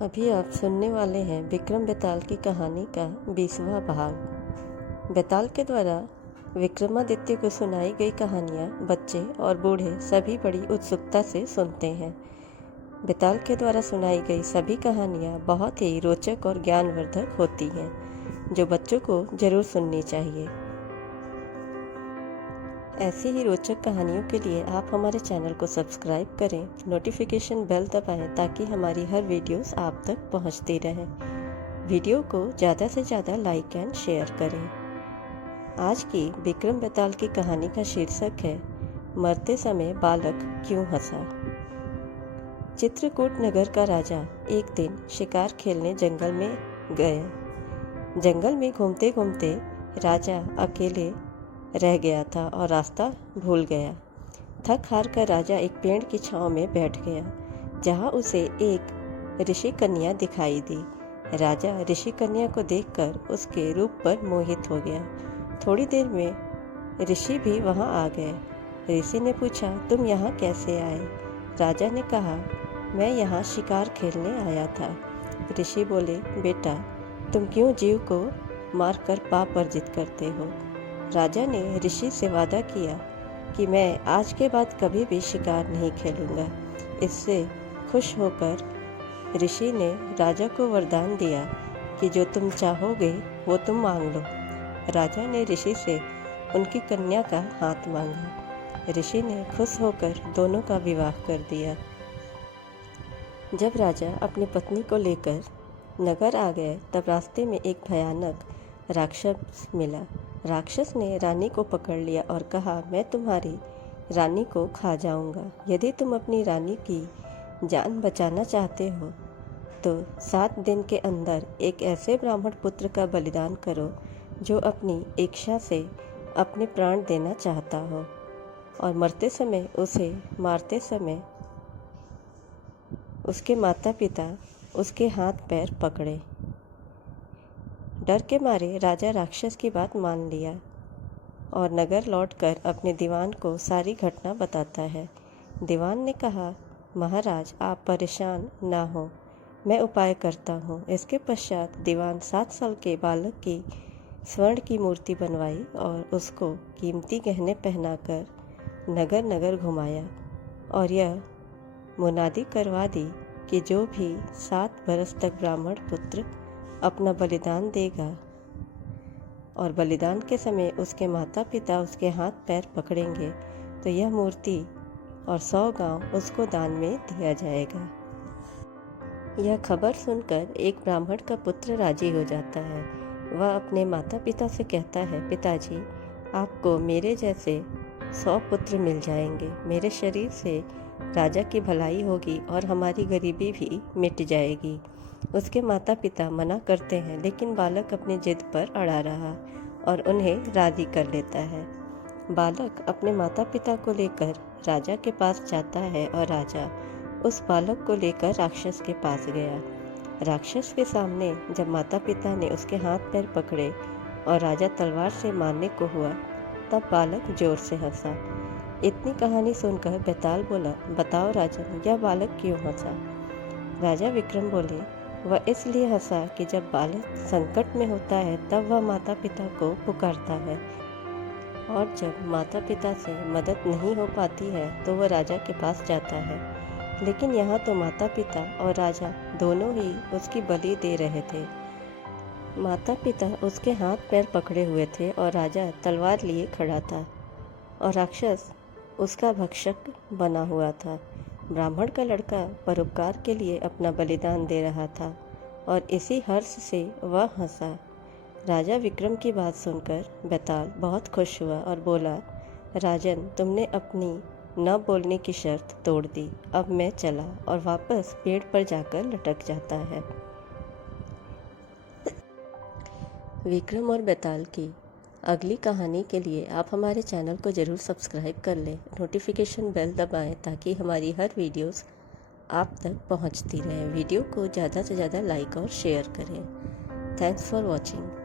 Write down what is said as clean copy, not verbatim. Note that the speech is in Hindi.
अभी आप सुनने वाले हैं विक्रम बेताल की कहानी का 20वां भाग। बेताल के द्वारा विक्रमादित्य को सुनाई गई कहानियाँ बच्चे और बूढ़े सभी बड़ी उत्सुकता से सुनते हैं। बेताल के द्वारा सुनाई गई सभी कहानियाँ बहुत ही रोचक और ज्ञानवर्धक होती हैं, जो बच्चों को जरूर सुननी चाहिए। ऐसी ही रोचक कहानियों के लिए आप हमारे चैनल को सब्सक्राइब करें, नोटिफिकेशन बेल दबाएं ताकि हमारी हर वीडियोस आप तक पहुंचती रहें। वीडियो को ज़्यादा से ज़्यादा लाइक एंड शेयर करें। आज की विक्रम बेताल की कहानी का शीर्षक है मरते समय बालक क्यों हंसा। चित्रकूट नगर का राजा एक दिन शिकार खेलने जंगल में गए। जंगल में घूमते घूमते राजा अकेले रह गया था और रास्ता भूल गया। थक हार कर राजा एक पेड़ की छांव में बैठ गया, जहां उसे एक ऋषि कन्या दिखाई दी। राजा ऋषि कन्या को देखकर उसके रूप पर मोहित हो गया। थोड़ी देर में ऋषि भी वहां आ गए। ऋषि ने पूछा, तुम यहाँ कैसे आए? राजा ने कहा, मैं यहाँ शिकार खेलने आया था। ऋषि बोले, बेटा, तुम क्यों जीव को मारकर पाप अर्जित करते हो? राजा ने ऋषि से वादा किया कि मैं आज के बाद कभी भी शिकार नहीं खेलूंगा। इससे खुश होकर ऋषि ने राजा को वरदान दिया कि जो तुम चाहोगे वो तुम मांग लो। राजा ने ऋषि से उनकी कन्या का हाथ मांगा। ऋषि ने खुश होकर दोनों का विवाह कर दिया। जब राजा अपनी पत्नी को लेकर नगर आ गए, तब रास्ते में एक भयानक राक्षस मिला। राक्षस ने रानी को पकड़ लिया और कहा, मैं तुम्हारी रानी को खा जाऊंगा। यदि तुम अपनी रानी की जान बचाना चाहते हो तो 7 दिन के अंदर एक ऐसे ब्राह्मण पुत्र का बलिदान करो जो अपनी इच्छा से अपने प्राण देना चाहता हो, और मरते समय उसे मारते समय उसके माता पिता उसके हाथ पैर पकड़े। डर के मारे राजा राक्षस की बात मान लिया और नगर लौटकर अपने दीवान को सारी घटना बताता है। दीवान ने कहा, महाराज, आप परेशान ना हो, मैं उपाय करता हूँ। इसके पश्चात दीवान 7 साल के बालक की स्वर्ण की मूर्ति बनवाई और उसको कीमती गहने पहनाकर नगर नगर घुमाया और यह मुनादी करवा दी कि जो भी 7 बरस तक ब्राह्मण पुत्र अपना बलिदान देगा और बलिदान के समय उसके माता पिता उसके हाथ पैर पकड़ेंगे तो यह मूर्ति और 100 गांव उसको दान में दिया जाएगा। यह खबर सुनकर एक ब्राह्मण का पुत्र राजी हो जाता है। वह अपने माता पिता से कहता है, पिताजी, आपको मेरे जैसे 100 पुत्र मिल जाएंगे। मेरे शरीर से राजा की भलाई होगी और हमारी गरीबी भी मिट जाएगी। उसके माता पिता मना करते हैं, लेकिन बालक अपनी जिद पर अड़ा रहा और उन्हें राजी कर लेता है। बालक अपने माता पिता को लेकर राजा के पास जाता है और राजा उस बालक को लेकर राक्षस के पास गया। राक्षस के सामने जब माता पिता ने उसके हाथ पैर पकड़े और राजा तलवार से मारने को हुआ, तब बालक जोर से हंसा। इतनी कहानी सुनकर बेताल बोला, बताओ राजन, यह बालक क्यों हंसा? राजा विक्रम बोले, वह इसलिए हंसा कि जब बालक संकट में होता है तब वह माता पिता को पुकारता है, और जब माता पिता से मदद नहीं हो पाती है तो वह राजा के पास जाता है। लेकिन यहाँ तो माता पिता और राजा दोनों ही उसकी बलि दे रहे थे। माता पिता उसके हाथ पैर पकड़े हुए थे और राजा तलवार लिए खड़ा था और राक्षस उसका भक्षक बना हुआ था। ब्राह्मण का लड़का परोपकार के लिए अपना बलिदान दे रहा था और इसी हर्ष से वह हंसा। राजा विक्रम की बात सुनकर बेताल बहुत खुश हुआ और बोला, राजन, तुमने अपनी न बोलने की शर्त तोड़ दी। अब मैं चला, और वापस पेड़ पर जाकर लटक जाता है। विक्रम और बेताल की अगली कहानी के लिए आप हमारे चैनल को ज़रूर सब्सक्राइब कर लें, नोटिफिकेशन बेल दबाएं ताकि हमारी हर वीडियोस आप तक पहुंचती रहें। वीडियो को ज़्यादा से ज़्यादा लाइक और शेयर करें। Thanks for watching.